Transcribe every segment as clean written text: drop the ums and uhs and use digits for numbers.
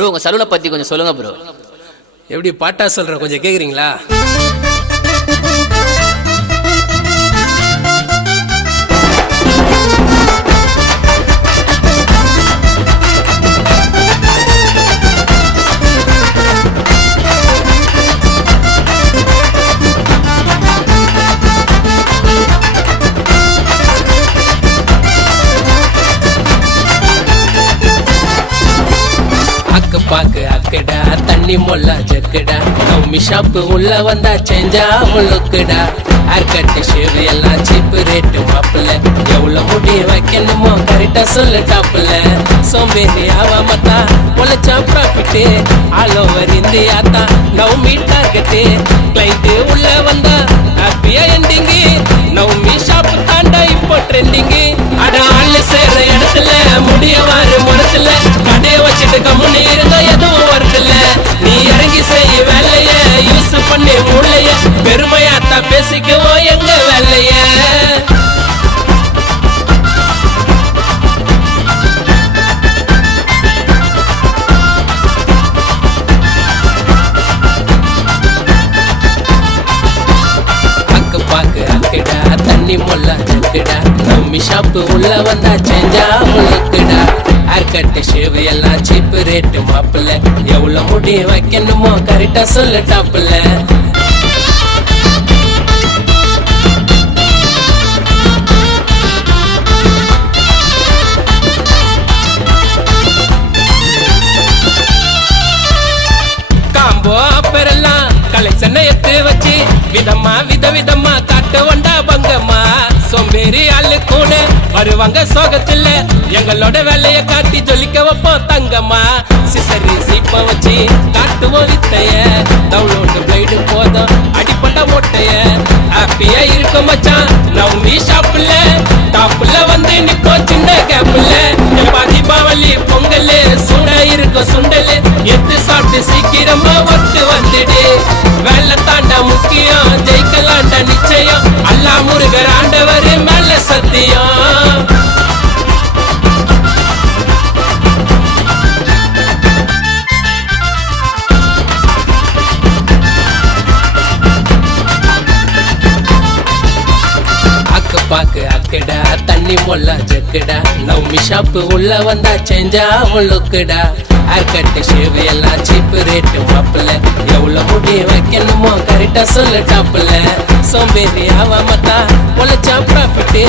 Bro உங்கள் சலூனை பற்றி கொஞ்சம் சொல்லுங்கள் ப்ரோ. எப்படி பாட்டா சொல்கிறேன், கொஞ்சம் கேட்குறீங்களா? பாக்கு அக்கடா தண்ணி மொல்லா ஜக்கடா நவமி ஷாப்பு உள்ள வந்தா செஞ்சா முழுக்குடா. ஹேர் கட்டு ஷேவ் எல்லாம் சீப்பு ரேட்டு மாப்பிள்ள, எவ்வளவு முடி வைக்கணுமோ கரெக்டா சொல்லு டாப்புல. சோம்பேறி ஆவாமத்தா பொழைச்சா ப்ராஃபிட்டு, ஆல் ஓவர் இந்தியா தான் நவமி டார்கெட்டு. கிளைண்ட் உள்ள வந்தா ஹாப்பியா எண்டிங்கு, நவமி ஷாப்பு தாண்டா இப்போ ட்ரெண்டிங்கு. அட ஆளு சேர இடத்துல முடியவாரு முடத்துல, கடையை வச்சுட்டு கம்முன்னு இருந்தா எதுவும் வருதுல்ல. நீ இறங்கி செய்ய வேலைய யூஸ் பண்ணி மூளைய, பெருமையாத்தா பேசிக்குவோம் எங்க வேலைய. பாக்கு அக்கடா தண்ணி மொல்லா ஜக்கடா நவமி ஷாப்பு உள்ள வந்தா செஞ்சா முழுக்குடா. ஹேர் கட்டு ஷேவ் எல்லாம் சீப்பு ரேட்டு மாப்பிள்ள, எவ்வளவு முடி வைக்கணுமோ கரெக்டா சொல்லு டாப்புல. காம்போ ஆஃபரெல்லாம் கலெக்ஷனை எடுத்து வச்சு விதமா விதவிதமா காட்டு வண்டா பங்கம்மா. சோம்பேறி ஆளு கூட வருவாங்க சோகத்துல, எங்களோட வேலைய காட்டி ஜொலிக்க வைப்போம் தங்கம்மா. சிசரி சீப்ப வச்சு காட்டுவோம் வித்தைய, டவுன்லோடு பிளைடு போதும் அடிப்பட்ட மொட்டைய. ஹாப்பியா இருக்கும் மச்சான் நவமி ஷாப்புல, டாப்புல வந்து நிப்போம் சின்ன கேப்புல. எப்பா தீபாவளி பொங்கல் சூடா இருக்கும் சுண்டல், எத்து சாப்பிட்டு சீக்கிரமா ஒட்டு வந்துடு. வேலை தாண்டா முக்கியம், ஜெயிக்கலாண்டா நிச்சயம், அல்லா முருகர் ஆண்டவர் மேல சத்தியம். பாக்கு அக்கடா தண்ணி மொல்லா ஜக்கடா நவமி ஷாப்பு உள்ள வந்தா செஞ்சா முழுக்குடா. ஹேர் கட்டு ஷேவ் எல்லாம் சீப்பு ரேட்டு மாப்பிள்ள, எவ்வளவு முடி வைக்கணுமோ கரெக்டா சொல்லு டாப்புல. சோம்பேறி ஆவாமத்தா பொழைச்சா ப்ராஃபிட்டு,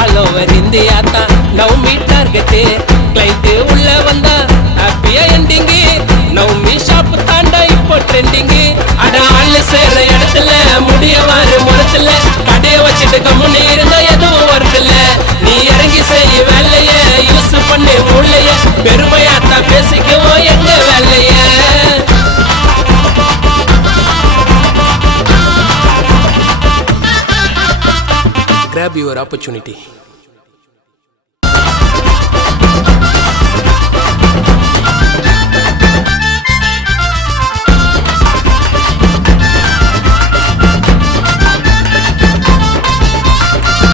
ஆல் ஓவர் இந்தியா தான் நவமி டார்கெட்டு. கிளைண்ட் உள்ள வந்தா ஹாப்பியா எண்டிங்கு, நவமி ஷாப்பு தாண்டா இப்போ ட்ரெண்டிங்கு. அட ஆளு சேர இடத்துல முடியவாரு முடத்துல, கடையை வச்சுட்டு கம்முன்னு இருந்தா எதுவும் வருதுல்ல. நீ இறங்கி செய்ய வேலைய யூஸ் பண்ணி மூளைய, பெருமையாத்தா பேசிக்குவோம் எங்க வேலைய. Grab your opportunity.